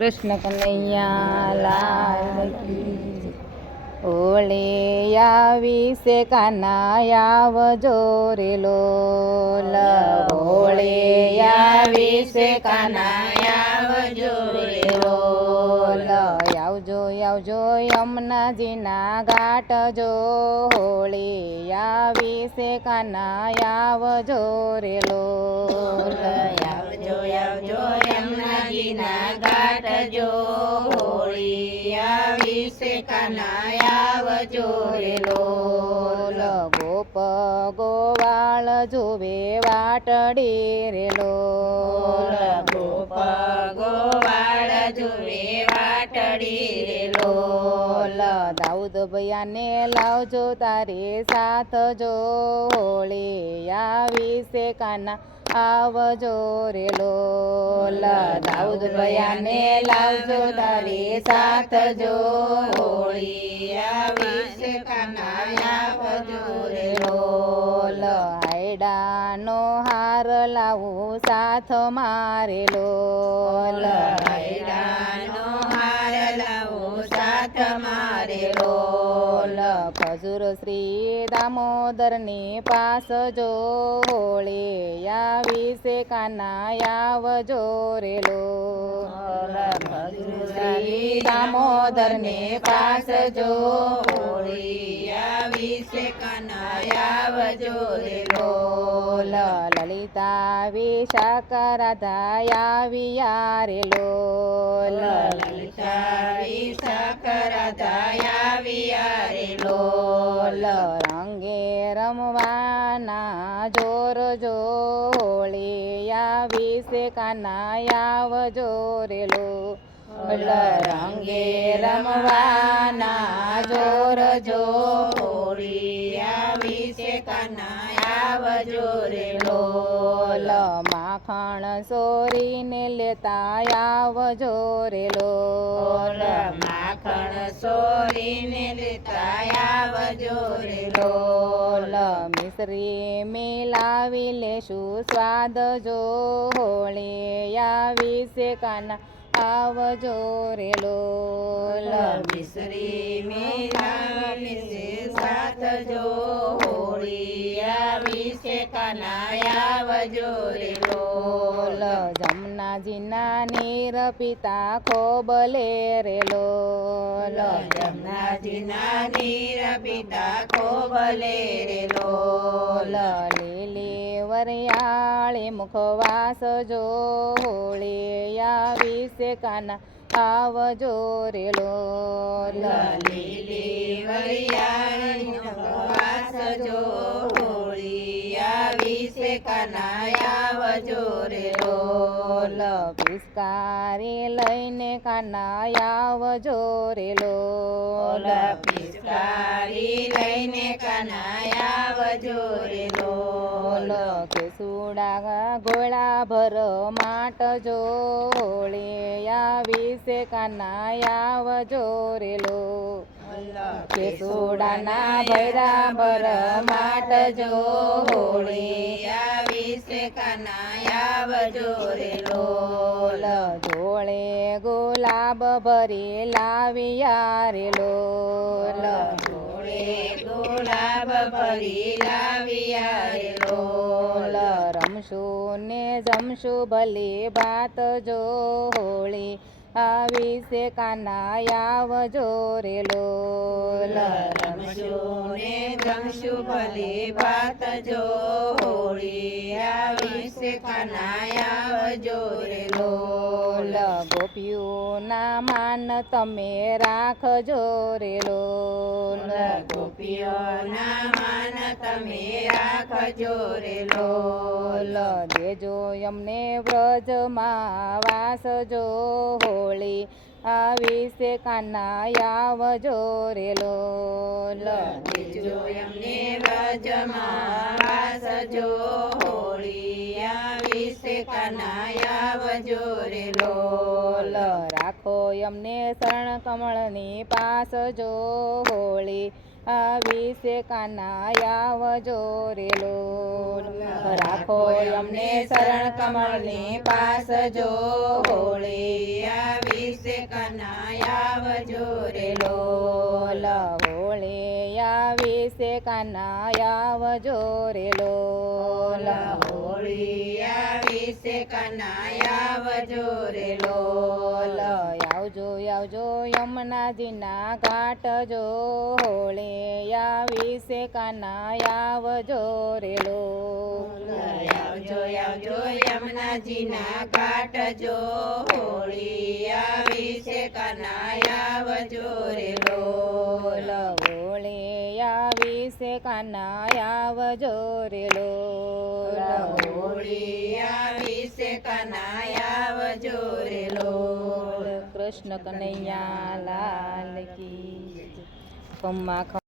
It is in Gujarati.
કૃષ્ણ કનૈયા લાલ ઓળે આવી સે કાના આવજો રે લોલ. ઓળે આવી સે કાના આવજો રે લોલ. આવજો આવજો, યમુનાજીના ઘાટ જો. હોળી આવી સે કાના આવજો રે લોલ. આવજો યમુનાજીના ઘાટ જો હોળી આવી છે કાના આવજો રે ગોપ ગોવાળ જોવે વાટડી રે ગોપ ગોવાળ જોવે વાટડી રે લોલ દાઉદ ભૈયાને લાવજો તારે સાથ જો હોળી. આવી કાના આવજો રે લોલ, દાઉદ ભયાને લાવજો તારી સાથ જો હોળી આવી હાર લાવું સાથ મારે લોલ. હાર લાવો સાથ મારે લોલ. ખજૂર શ્રી દામોદરની પાસ જો હોળે આવી છે કાના આવજો રે લોલ શ્રી દામોદરની પાસ જો હોળી આવી છે કાના આવજો રેલો. લલિતા વિશાખ રાધા આવ્યા રેલો. લલિતા લલિતાવી રાધા વિયારે લોલ રંગે રમવાના જોર જોળી આવી સે કાના જોરેલો લોલ રંગે રમવાના જોર જો હોળી આવી સે કાના જોરેલો માખણ સોરીને લેતા આવ જોરેલો લોલ માખણ સોરીને આવજો રે લોલ મિશ્રી મિલાવી લેશું સ્વાદ જો હોળી આવી છે કાના આવજો રે લોલ મિશ્રી મિલાવી સાથ જો લોલ જમનાજીના નીર પિતા ખોબલે રે લોલ. જમનાજીના નીર પિતા ખોબલે રે લોલ. લીલી વરિયાળી મુખવાસ જો હોળી આવી છે કાના આવજો રે લોલ. લીલી વરિયાળી વાસ જો હોળી આવી છે કાના આવજો રે લોલ. પિસ્કારી લઈને કાના આવજો રે લોલ. પિચકારી લઈને કાના આવજો રે લોલ. કેસુડા ગોળા ભર માટ જો હોળી આવી છે કાના આવજો રે લોલ. કેસુડાના ભૈરા ભર માટ જો હોળી આવી છે કાના આવજો રે લોલ. જોળે ગુલાબ ભરી લાવ્યા રે લોલ. જોડે ગુલાબ ભરી લાવ્યા રે લોલ. રમશું ને જમશું ભલે ભાત જો હોળી. આવી છે કાના આવજો રે લોલ રમશું ને જમશું ભલે ભાત જો હોળી. આવી છે કાના રે લોલ ગોપીઓના માન તમે રાખજો રે લોલ ગોપીઓના માન તમે રાખજો રે લોલ દેજો અમને વ્રજમાં વાસ જો હોળી આવી છે કાના આવજો રે લોલ દેજો એમને વ્રજમાં વાસ જો હોળી આવી છે કાના આવજો રે રાખો અમને શરણ કમળની પાસ જો હોળી કાના આવજો રે લોલ. રાખો અમને શરણ કમળની પાસ જો હોળી કાનાયા આવજો રે લોલ હોળી આવી છે કાના આવજો રે લોલ હોળી આવી છે કાનાયા આવજો યમુનાજીના ઘાટ જો હોળી વિશે છે કાના આવજો રે લોલ આવજો આવજો યમુનાજીના ઘાટ જો આવી છે કાના આવજો રે લોલ હોળી આવી છે કાનાયા આવજો રે કૃષ્ણ કનૈયા લાલ કી ખમ્મા.